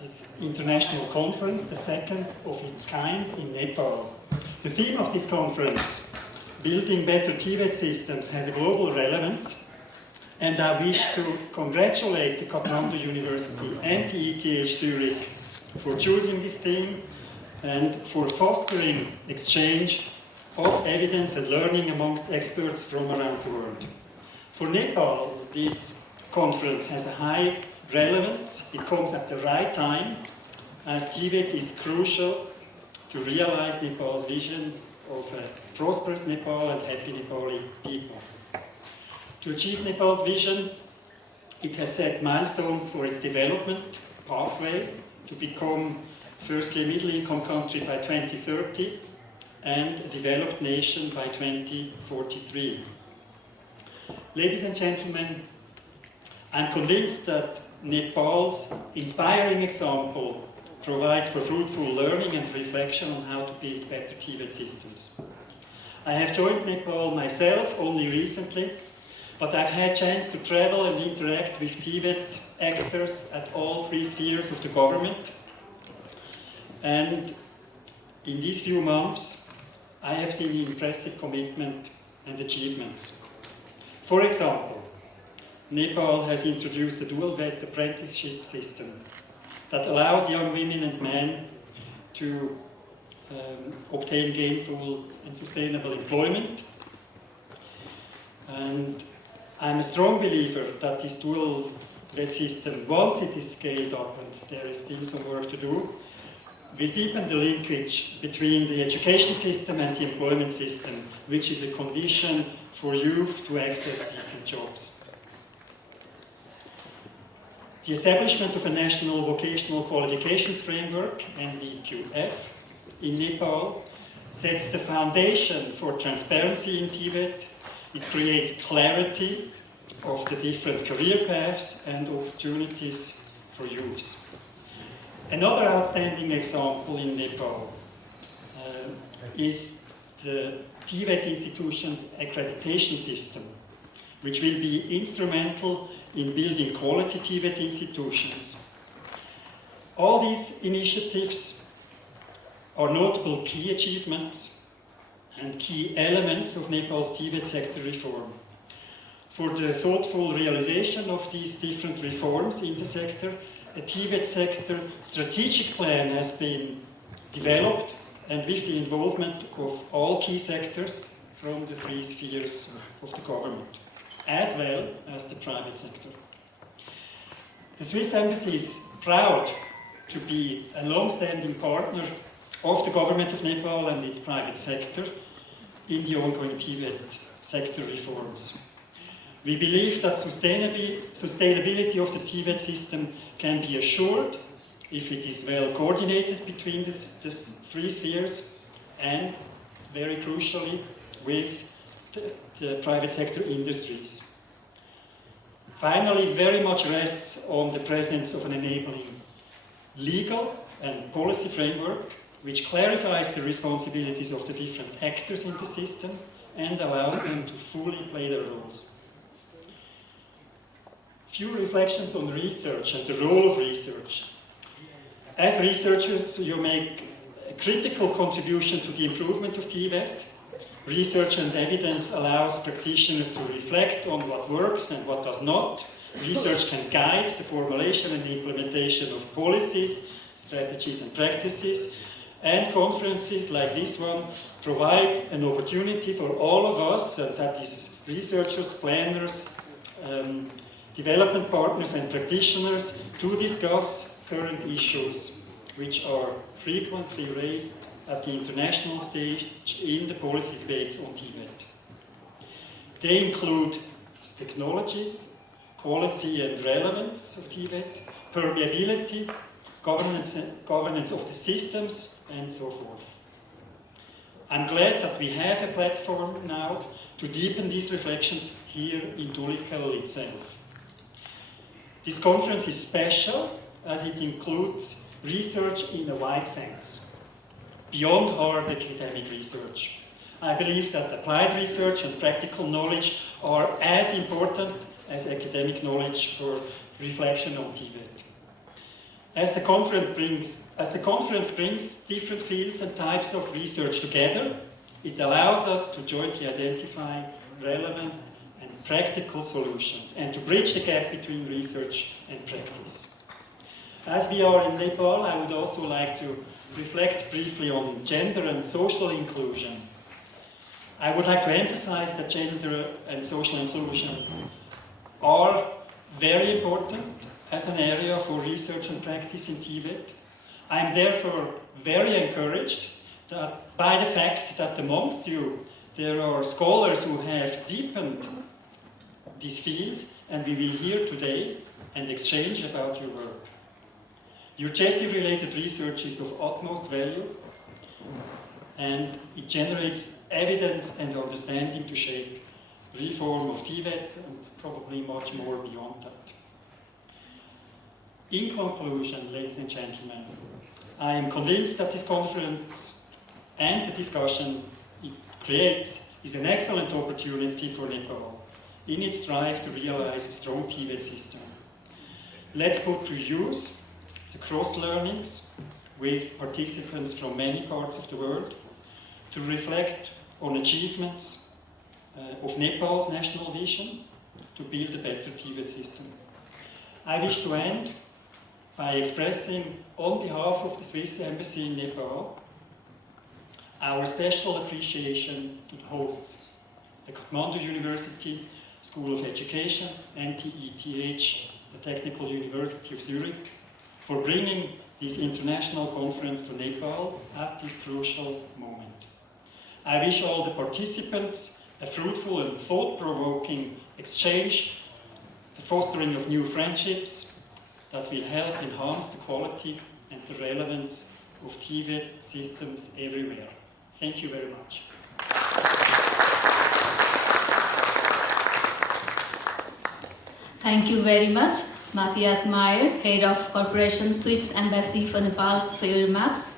this international conference, the second of its kind in Nepal. The theme of this conference, Building Better Tvet Systems, has a global relevance, and I wish to congratulate the Kathmandu University and the ETH Zurich for choosing this theme and for fostering exchange of evidence and learning amongst experts from around the world. For Nepal, this conference has a high relevance. It comes at the right time, as Tvet is crucial to realize Nepal's vision of a prosperous Nepal and happy Nepali people. To achieve Nepal's vision, it has set milestones for its development pathway to become firstly a middle-income country by 2030 and a developed nation by 2043. Ladies and gentlemen, I'm convinced that Nepal's inspiring example provides for fruitful learning and reflection on how to build better Tvet systems. I have joined Nepal myself only recently, but I've had a chance to travel and interact with Tvet actors at all three spheres of the government. And in these few months, I have seen impressive commitment and achievements. For example, Nepal has introduced a dual Tvet apprenticeship system that allows young women and men to obtain gainful and sustainable employment. And I'm a strong believer that this dual Tvet system, once it is scaled up, and there is still some work to do, will deepen the linkage between the education system and the employment system, which is a condition for youth to access decent jobs. The establishment of a national vocational qualifications framework, NVQF, in Nepal sets the foundation for transparency in Tibet. It creates clarity of the different career paths and opportunities for youth. Another outstanding example in Nepal is the Tvet institution's accreditation system, which will be instrumental in building quality Tvet institutions. All these initiatives are notable key achievements and key elements of Nepal's Tvet sector reform. For the thoughtful realization of these different reforms in the sector, a Tvet sector strategic plan has been developed, and with the involvement of all key sectors from the three spheres of the government, as well as the private sector. The Swiss Embassy is proud to be a long-standing partner of the government of Nepal and its private sector in the ongoing Tvet sector reforms. We believe that sustainability of the Tvet system can be assured if it is well coordinated between the three spheres and, very crucially, with the private sector industries. Finally, very much rests on the presence of an enabling legal and policy framework which clarifies the responsibilities of the different actors in the system and allows them to fully play their roles. Few reflections on research and the role of research. As researchers, you make a critical contribution to the improvement of Tvet. Research and evidence allows practitioners to reflect on what works and what does not. Research can guide the formulation and implementation of policies, strategies and practices. And conferences like this one provide an opportunity for all of us, and that is researchers, planners, development partners and practitioners, to discuss current issues which are frequently raised at the international stage in the policy debates on Tibet. They include technologies, quality and relevance of Tibet, permeability, governance of the systems, and so forth. I'm glad that we have a platform now to deepen these reflections here in Tulikal itself. This conference is special as it includes research in a wide sense, beyond hard academic research. I believe that applied research and practical knowledge are as important as academic knowledge for reflection on Tibet. As the conference brings different fields and types of research together, it allows us to jointly identify relevant and practical solutions and to bridge the gap between research and practice. As we are in Nepal, I would also like to reflect briefly on gender and social inclusion. I would like to emphasize that gender and social inclusion are very important as an area for research and practice in Tibet. I am therefore very encouraged by the fact that amongst you there are scholars who have deepened this field, and we will hear today and exchange about your work. Your GESI-related research is of utmost value, and it generates evidence and understanding to shape reform of Tibet and probably much more beyond that. In conclusion, ladies and gentlemen, I am convinced that this conference and the discussion it creates is an excellent opportunity for Nepal in its drive to realize a strong Tibet system. Let's put to use the cross-learnings with participants from many parts of the world to reflect on achievements of Nepal's national vision to build a better Tibet system. I wish to end by expressing, on behalf of the Swiss Embassy in Nepal, our special appreciation to the hosts, the Kathmandu University School of Education and TETH, the Technical University of Zurich, for bringing this international conference to Nepal at this crucial moment. I wish all the participants a fruitful and thought-provoking exchange, the fostering of new friendships that will help enhance the quality and the relevance of Tibet systems everywhere. Thank you very much. Thank you very much, Matthias Meyer, Head of Corporation Swiss Embassy for Nepal, for your remarks.